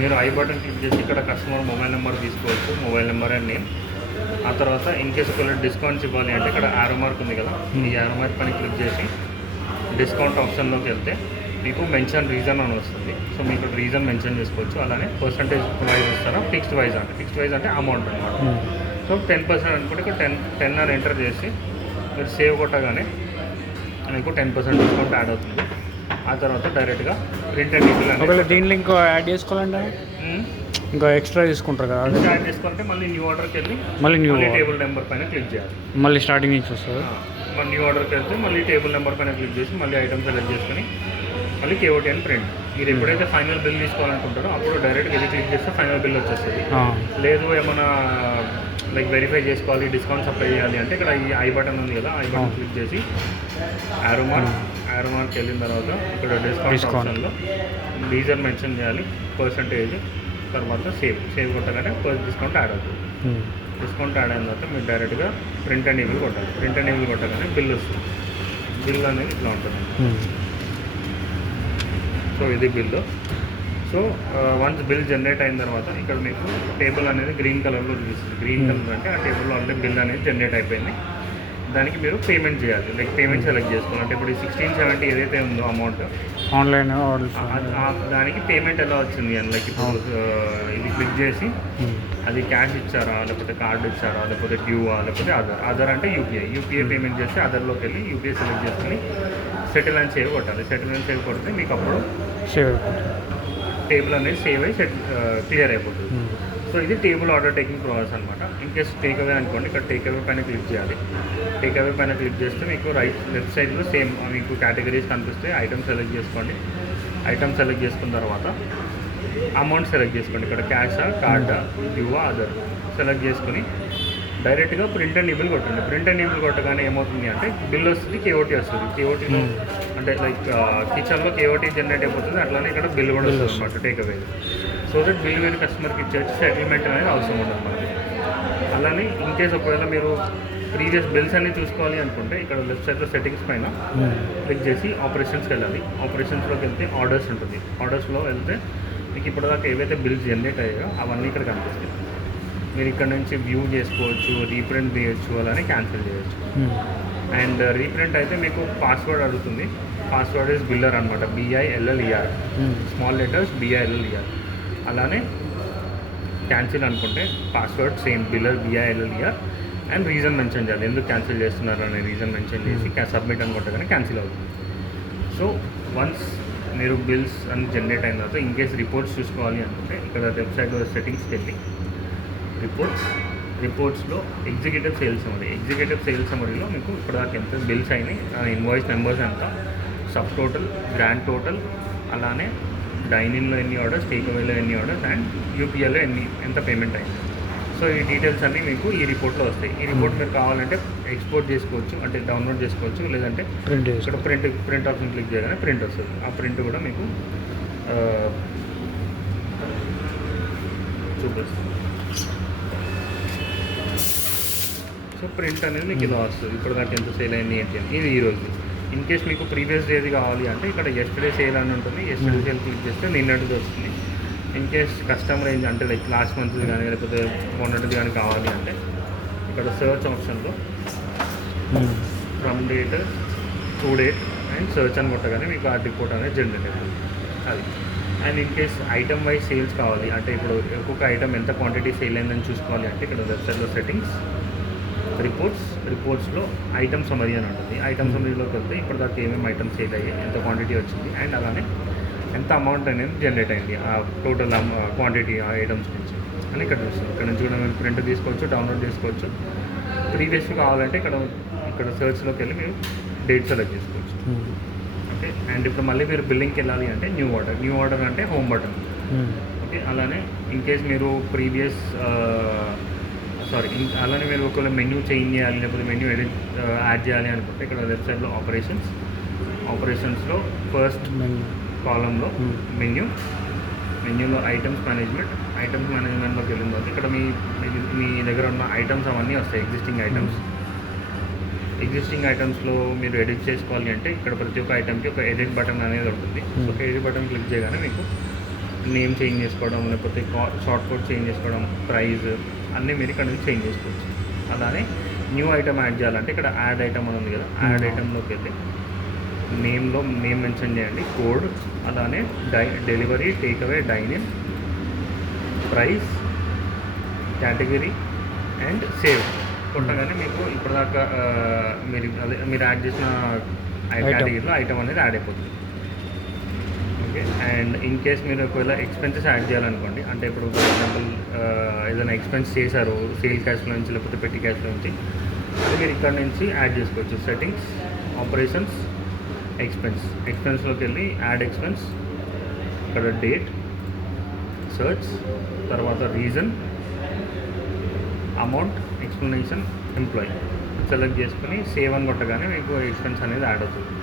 మీరు I button click చేసి ఇక్కడ కస్టమర్ మొబైల్ నెంబర్ తీసుకోవచ్చు, మొబైల్ నెంబర్ అండ్ నేమ్. ఆ తర్వాత ఇన్ కేసు ఒకవేళ డిస్కౌంట్స్ ఇవ్వాలి అంటే ఇక్కడ యారో మార్క్ ఉంది కదా, ఈ యారో మార్క్ పైన క్లిక్ చేసి డిస్కౌంట్ ఆప్షన్లోకి వెళ్తే మీకు మెన్షన్ రీజన్ అని వస్తుంది. సో మీకు రీజన్ మెన్షన్ చేసుకోవచ్చు. అలానే పర్సంటేజ్ వైజ్ ఇస్తారా, ఫిక్స్డ్ వైజ్ అంటే అమౌంట్ అనమాట. సో 10% అనుకుంటే ఇక్కడ 10 అని ఎంటర్ చేసి మీరు సేవ్ కొట్టగానే మీకు 10% డిస్కౌంట్ యాడ్ అవుతుంది. ఆ తర్వాత డైరెక్ట్గా ప్రింట్ అండ్ డీటెయిల్ ఒకవేళ దీంట్లో ఇంకో యాడ్ చేసుకోవాలంటే ఇంకా ఎక్స్ట్రా తీసుకుంటారు కదా, యాడ్ చేసుకుంటే మళ్ళీ న్యూ ఆర్డర్కి వెళ్ళి మళ్ళీ టేబుల్ నెంబర్ పైన క్లిక్ చేయాలి. మళ్ళీ స్టార్టింగ్ నుంచి వస్తుంది. మళ్ళీ న్యూ ఆర్డర్కి వెళ్తే మళ్ళీ టేబుల్ నెంబర్ పైన క్లిక్ చేసి మళ్ళీ ఐటమ్ సెలెక్ట్ చేసుకొని మళ్ళీ కేఓటీ అని ప్రింట్. మీరు ఎప్పుడైతే ఫైనల్ బిల్ తీసుకోవాలనుకుంటారో అప్పుడు డైరెక్ట్గా ఇది క్లిక్ చేస్తే ఫైనల్ బిల్ వచ్చేస్తుంది. లేదు ఏమైనా లైక్ వెరిఫై చేసుకోవాలి, డిస్కౌంట్స్ అప్లై చేయాలి అంటే ఇక్కడ ఈ ఐ బటన్ ఉంది కదా, ఐ బటన్ క్లిక్ చేసి యారో మార్క్ వెళ్ళిన తర్వాత ఇక్కడ డిస్కౌంట్ ఆప్షన్లో రీజన్ మెన్షన్ చేయాలి, పర్సంటేజ్, తర్వాత సేవ్ కొట్టగానే ఫస్ట్ డిస్కౌంట్ యాడ్ అవుతుంది. డిస్కౌంట్ యాడ్ అయిన తర్వాత మీరు డైరెక్ట్గా ప్రింట్ అండ్ ఈవిల్ కొట్టాలి. ప్రింట్ అండ్ ఈవిల్ కొట్టగానే బిల్ వస్తుంది. బిల్ అనేది ఇట్లా ఉంటుంది. సో ఇది bill. So once bill generate అయిన తర్వాత ఇక్కడ మీకు టేబుల్ అనేది గ్రీన్ కలర్లో చూపిస్తుంది. గ్రీన్ కలర్ అంటే ఆ టేబుల్లో ఆల్రెడీ బిల్ అనేది జనరేట్ అయిపోయింది. దానికి మీరు పేమెంట్ చేయాలి. లైక్ పేమెంట్ సెలెక్ట్ చేసుకోవాలి. అంటే ఇప్పుడు 1670 ఏదైతే ఉందో అమౌంట్ ఆన్లైన్ దానికి పేమెంట్ ఎలా వచ్చింది అని లైక్ ఇప్పుడు ఇది క్లిక్ చేసి అది క్యాష్ ఇచ్చారా, లేకపోతే కార్డు ఇచ్చారా, లేకపోతే డ్యూవా, లేకపోతే అదర్ అంటే యూపీఐ పేమెంట్ చేస్తే అదర్లోకి వెళ్ళి యూపీఐ సెలెక్ట్ చేసుకుని సెటిల్ అండ్ సేవ్ కొట్టాలి. సెటిల్ అండ్ సేవ్ కొడితే మీకు అప్పుడు టేబుల్ అనేది సేవ్ అయ్యి క్లియర్ అయిపోతుంది. సో ఇది టేబుల్ ఆర్డర్ టేకింగ్ ప్రాసెస్ అనమాట. ఇన్ కేస్ టేక్ అవే అనుకోండి, ఇక్కడ టేక్ అవే పైన క్లిక్ చేయాలి. టేక్ అవే పైన క్లిక్ చేస్తే మీకు లెఫ్ట్ సైడ్లో సేమ్ మీకు కేటగిరీస్ కనిపిస్తే ఐటమ్ సెలెక్ట్ చేసుకోండి. ఐటమ్ సెలెక్ట్ చేసుకున్న తర్వాత అమౌంట్ సెలెక్ట్ చేసుకోండి. ఇక్కడ క్యాషా, కార్డా, డ్యూవా, అదర్ సెలెక్ట్ చేసుకుని డైరెక్ట్గా ప్రింట్ అండ్ ఈవిల్ కొట్టండి. ప్రింట్ అండ్ ఈవిల్ కొట్టగానే ఏమవుతుంది అంటే బిల్ వస్తుంది, కేఓటీ వస్తుంది. కేఓటీలో అంటే లైక్ కిచెన్లో కేఓటీ జనరేట్ అయిపోతుంది, అట్లానే ఇక్కడ బిల్ కూడా వస్తుంది అనమాట take away. So that bill వేరే కస్టమర్కి ఇచ్చేసి సెటిల్మెంట్ అనేది అవసరం ఉండదు మనకి. అలానే ఇన్ కేస్ ఒకవేళ మీరు ప్రీవియస్ బిల్స్ అన్ని చూసుకోవాలి అనుకుంటే ఇక్కడ లెఫ్ట్ సైడ్లో సెట్టింగ్స్ పైన క్లిక్ చేసి ఆపరేషన్స్కి వెళ్ళాలి. ఆపరేషన్స్లోకి వెళ్తే ఆర్డర్స్ ఉంటుంది. ఆర్డర్స్లో వెళ్తే మీకు ఇప్పటిదాకా ఏవైతే బిల్స్ జనరేట్ అయ్యాయో అవన్నీ ఇక్కడ కనిపిస్తాయి. మీరు ఇక్కడ నుంచి వ్యూ చేసుకోవచ్చు, రీప్రింట్ చేయొచ్చు, అలానే క్యాన్సిల్ చేయొచ్చు. అండ్ రీప్రింట్ అయితే మీకు పాస్వర్డ్ అడుగుతుంది. పాస్వర్డ్ ఇస్ బిల్లర్ అనమాట, BILLER, స్మాల్ లెటర్స్ BILLER. అలానే క్యాన్సిల్ అనుకుంటే password same biller BILLER and reason mention చేయాలి, ఎందుకు క్యాన్సిల్ చేస్తున్నారు అనే రీజన్ మెన్షన్ చేసి సబ్మిట్ అనుకుంటే కానీ క్యాన్సిల్ అవుతుంది. సో వన్స్ మీరు బిల్స్ అని జనరేట్ అయిన తర్వాత ఇన్ కేస్ రిపోర్ట్స్ చూసుకోవాలి అనుకుంటే ఇక్కడ వెబ్సైట్లో సెట్టింగ్స్కి వెళ్ళి రిపోర్ట్స్లో ఎగ్జిక్యూటివ్ సేల్స్ సమరీలో మీకు ఇప్పటిదాకా ఎంత బిల్స్ అయినాయి, ఇన్వాయిస్ నెంబర్స్ ఎంత, సబ్ టోటల్, గ్రాండ్ టోటల్, అలానే డైనింగ్లో ఎన్ని ఆర్డర్స్, టేక్ అవేలో ఎన్ని ఆర్డర్స్ అండ్ యూపీఐలో ఎంత పేమెంట్ అయింది. సో ఈ డీటెయిల్స్ అన్నీ మీకు ఈ రిపోర్ట్లో వస్తాయి. ఈ రిపోర్ట్ మీరు కావాలంటే ఎక్స్పోర్ట్ చేసుకోవచ్చు, అంటే డౌన్లోడ్ చేసుకోవచ్చు, లేదంటే ఇక్కడ ప్రింట్ ఆప్షన్ క్లిక్ చేయగానే ప్రింట్ వస్తుంది. ఆ ప్రింట్ కూడా మీకు చూపిస్తుంది. సో ప్రింట్ అనేది మీకు ఇలా వస్తుంది. ఇప్పుడు దాకా ఎంత సేల్ అయింది ఏంటి అని. ఇది ఈరోజు. ఇన్ కేస్ మీకు ప్రీవియస్ డేది కావాలి అంటే ఇక్కడ ఎస్టర్డే సేల్ అని ఉంటుంది. ఎస్టర్డే సేల్ క్లిక్ చేస్తే నిన్నటిది వస్తుంది. ఇన్ కేస్ కస్టమర్ రేంజ్ అంటే లైక్ లాస్ట్ మంత్ది కానీ లేకపోతే మొన్నటిది కానీ కావాలి అంటే ఇక్కడ సర్చ్ ఆప్షన్లో from date, to date and search అని కొట్టగానే మీకు ఆ రిపోర్ట్ అనేది జనరేట్ అవుతుంది. అది. And in case item wise sales కావాలి అంటే ఇప్పుడు ఒక్కొక్క ఐటమ్ ఎంత క్వాంటిటీ సేల్ అయిందని చూసుకోవాలి అంటే ఇక్కడ వెబ్సైట్లో సెట్టింగ్స్, రిపోర్ట్స్లో ఐటమ్ సమరీ అని ఉంటుంది. ఐటమ్ సమరీలోకి వెళ్తే ఇప్పటిదాకా ఏమేమి ఐటమ్స్ సేల్ అయ్యాయి, ఎంత క్వాంటిటీ వచ్చింది అండ్ అలానే ఎంత అమౌంట్ అనేది జనరేట్ అయింది ఆ టోటల్ క్వాంటిటీ ఆ ఐటమ్స్ నుంచి అని ఇక్కడ చూస్తుంది. ఇక్కడ నుంచి కూడా మీరు ప్రింట్ తీసుకోవచ్చు, డౌన్లోడ్ చేసుకోవచ్చు. ప్రీవియస్ కావాలంటే ఇక్కడ సర్చ్లోకి వెళ్ళి మీరు డేట్ సెలెక్ట్ చేసుకోవచ్చు. ఓకే. అండ్ ఇప్పుడు మళ్ళీ మీరు బిల్లింగ్కి వెళ్ళాలి అంటే న్యూ ఆర్డర్ అంటే హోమ్ బటన్. ఓకే. అలానే ఇన్ కేస్ మీరు ప్రీవియస్ అలానే మీరు ఒకవేళ మెన్యూ చేంజ్ చేయాలి లేకపోతే మెన్యూ యాడ్ చేయాలి అనుకుంటే ఇక్కడ వెబ్సైట్లో ఆపరేషన్స్లో ఫస్ట్ కాలంలో మెన్యూలో ఐటమ్స్ మేనేజ్మెంట్లోకి వెళ్ళిన తర్వాత ఇక్కడ మీ దగ్గర ఉన్న ఐటమ్స్ అవన్నీ వస్తాయి. ఎగ్జిస్టింగ్ ఐటమ్స్లో మీరు ఎడిట్ చేసుకోవాలి అంటే ఇక్కడ ప్రతి ఒక్క ఐటమ్కి ఒక ఎడిట్ బటన్ అనేది ఉంటుంది. సో ఎడిట్ బటన్ క్లిక్ చేయగానే మీకు నేమ్ చేంజ్ చేసుకోవడం, లేకపోతే షార్ట్ కోడ్ చేంజ్ చేసుకోవడం, ప్రైస్ అన్నీ మీరు ఇక్కడ నుంచి చేంజ్ చేసుకోవచ్చు. అలానే న్యూ ఐటమ్ యాడ్ చేయాలంటే ఇక్కడ యాడ్ ఐటమ్ అని ఉంది కదా, యాడ్ ఐటమ్లోకి వెళ్ళి నేమ్లో నేమ్ మెన్షన్ చేయండి, కోడ్, అలానే delivery, take away, dyne in, price, category and save కొట్టగానే మీకు ఇప్పటిదాకా మీరు యాడ్ చేసిన కేటగిరీలో ఐటమ్ అనేది యాడ్ అయిపోతుంది. ఓకే. అండ్ ఇన్ కేస్ మీరు ఒకవేళ ఎక్స్పెన్సెస్ యాడ్ చేయాలనుకోండి, అంటే ఇప్పుడు ఫర్ ఎగ్జాంపుల్ ఏదైనా ఎక్స్పెన్స్ చేశారు సేల్ క్యాష్లో నుంచి లేకపోతే పెట్టి క్యాష్లో నుంచి, అది మీరు ఇక్కడ నుంచి యాడ్ చేసుకోవచ్చు. సెట్టింగ్స్, ఆపరేషన్స్, ఎక్స్పెన్స్లోకి వెళ్ళి యాడ్ ఎక్స్పెన్స్, ఇక్కడ డేట్, సర్చ్, తర్వాత reason, amount, explanation, employee select చేసుకుని సేవ్ అని కొట్టగానే మీకు ఎక్స్పెన్స్ అనేది యాడ్ అవుతుంది.